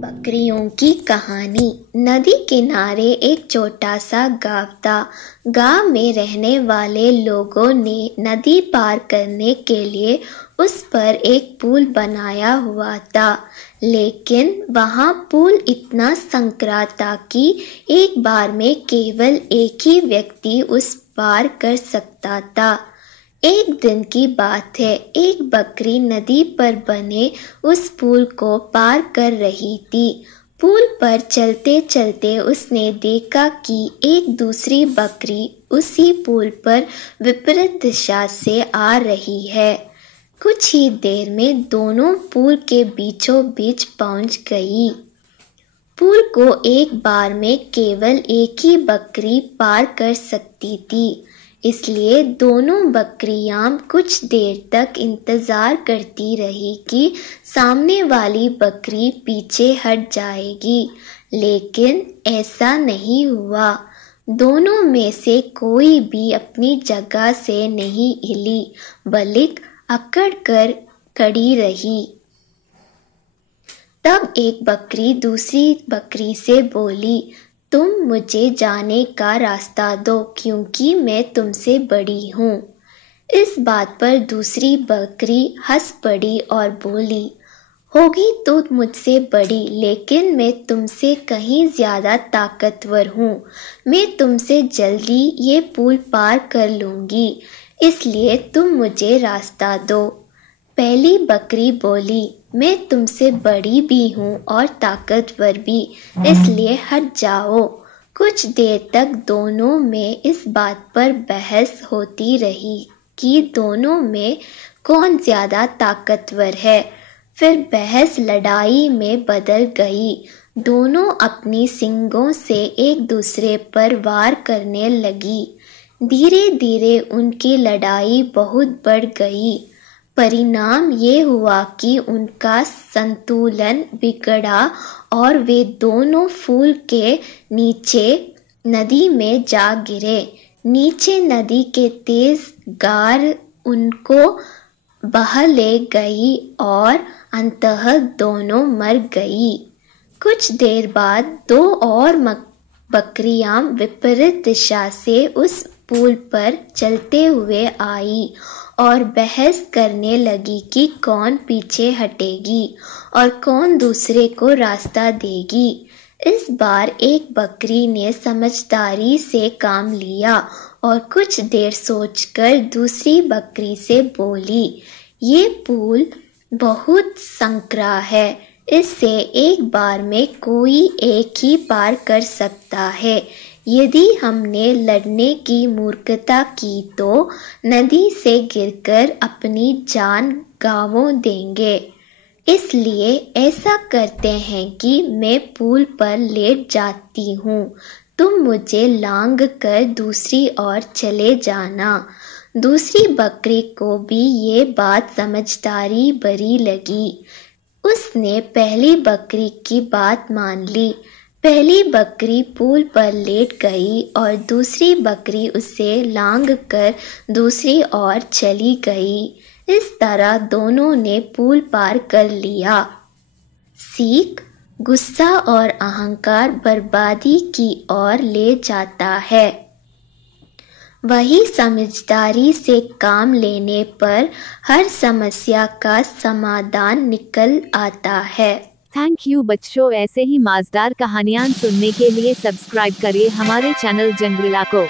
बकरियों की कहानी। नदी किनारे एक छोटा सा गांव था। गांव में रहने वाले लोगों ने नदी पार करने के लिए उस पर एक पुल बनाया हुआ था, लेकिन वहां पुल इतना संकरा था कि एक बार में केवल एक ही व्यक्ति उस पार कर सकता था। एक दिन की बात है, एक बकरी नदी पर बने उस पुल को पार कर रही थी। पुल पर चलते चलते उसने देखा कि एक दूसरी बकरी उसी पुल पर विपरीत दिशा से आ रही है। कुछ ही देर में दोनों पुल के बीचों बीच पहुंच गई। पुल को एक बार में केवल एक ही बकरी पार कर सकती थी, इसलिए दोनों बकरियां कुछ देर तक इंतजार करती रही कि सामने वाली बकरी पीछे हट जाएगी, लेकिन ऐसा नहीं हुआ। दोनों में से कोई भी अपनी जगह से नहीं हिली, बल्कि अकड़ कर खड़ी रही। तब एक बकरी दूसरी बकरी से बोली, तुम मुझे जाने का रास्ता दो, क्योंकि मैं तुमसे बड़ी हूँ। इस बात पर दूसरी बकरी हंस पड़ी और बोली, होगी तो मुझसे बड़ी, लेकिन मैं तुमसे कहीं ज्यादा ताकतवर हूँ। मैं तुमसे जल्दी ये पुल पार कर लूंगी, इसलिए तुम मुझे रास्ता दो। पहली बकरी बोली, मैं तुमसे बड़ी भी हूँ और ताकतवर भी, इसलिए हट जाओ। कुछ देर तक दोनों में इस बात पर बहस होती रही कि दोनों में कौन ज्यादा ताकतवर है। फिर बहस लड़ाई में बदल गई। दोनों अपनी सींगों से एक दूसरे पर वार करने लगी। धीरे धीरे उनकी लड़ाई बहुत बढ़ गई। परिणाम ये हुआ कि उनका संतुलन बिगड़ा और वे दोनों पुल के नीचे नदी में जा गिरे। नीचे नदी के तेज गार उनको बहा ले गई और अंततः दोनों मर गई। कुछ देर बाद दो और बकरियां विपरीत दिशा से उस पुल पर चलते हुए आई और बहस करने लगी कि कौन पीछे हटेगी और कौन दूसरे को रास्ता देगी। इस बार एक बकरी ने समझदारी से काम लिया और कुछ देर सोचकर दूसरी बकरी से बोली, ये पुल बहुत संकरा है, इससे एक बार में कोई एक ही पार कर सकता है। यदि हमने लड़ने की मूर्खता की तो नदी से गिरकर अपनी जान गंवा देंगे। इसलिए ऐसा करते हैं कि मैं पुल पर लेट जाती हूँ, तुम मुझे लांघ कर दूसरी ओर चले जाना। दूसरी बकरी को भी ये बात समझदारी भरी लगी। उसने पहली बकरी की बात मान ली। पहली बकरी पुल पर लेट गई और दूसरी बकरी उसे लांघ कर दूसरी ओर चली गई। इस तरह दोनों ने पुल पार कर लिया। सीख, गुस्सा और अहंकार बर्बादी की ओर ले जाता है, वही समझदारी से काम लेने पर हर समस्या का समाधान निकल आता है। थैंक यू बच्चों, ऐसे ही मजेदार कहानियाँ सुनने के लिए सब्सक्राइब करिए हमारे चैनल जंगला को।